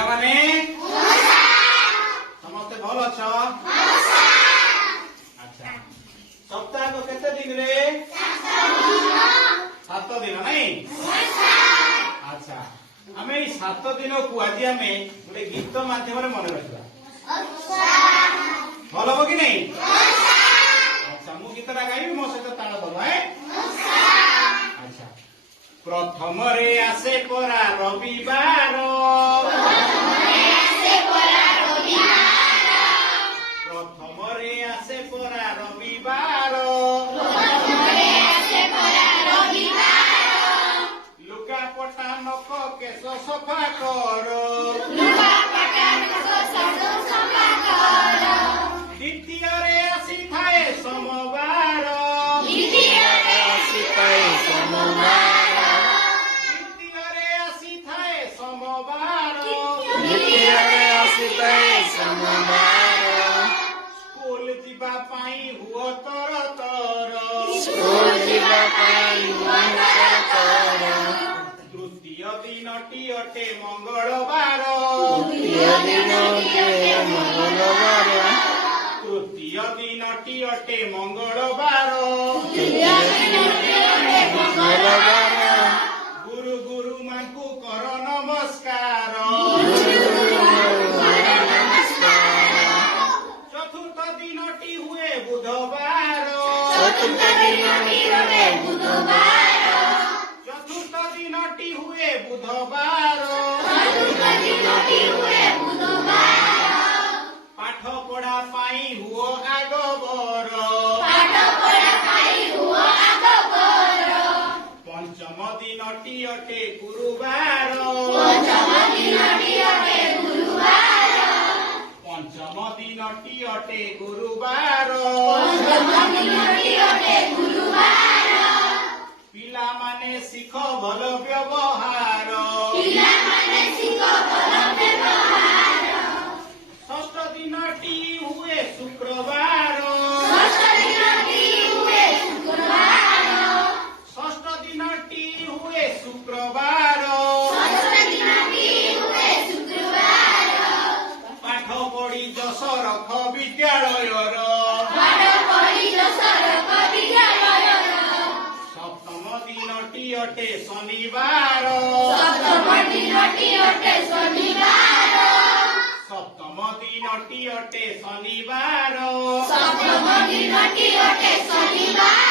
पिला माने समस्ते भल अछ अच्छा सप्ताह को केते दिन रे 7 दिन नहीं अच्छा आमे 7 दिन को आज आमे गोटे गीत माध्यम रे मन रखिबा भल हो कि नहीं अच्छा मु गीतटा गाइबी मो सहित ताल दब है अच्छा प्रथम रे आसे परा रविवार प्रथम रे आसे परा रविवार लुगा पटा नक केश सफा कर द्वितीय रे आसी थाए सोमवार द्वितीय रे आसी थाए सोमवार स्कूल जीवा पाई हुओ तर तर तृतीय दिनटी अटे मंगलवार तृतीय दिनटी अटे मंगलवार गुरु गुरु मानकु कर नमस्कार चतुर्थ दिनटी हुए बुधवार चतुर्थ दिनटी हुए बुधवार पाठ पढ़ा पाई हुओ आगबर पंचम दिनटी अटे गुरुवार पंचम दिनटी अटे गुरुवार पिला माने शिख भल व्यवहार षष्ठ दिनटी हुए शुक्रवार षष्ठ दिनटी हुए शुक्रवार पाठ पढ़ी जस रख विद्यालयर सप्तम दिनटी अटे शनिवार सप्तम दिनटी अटे शनिवार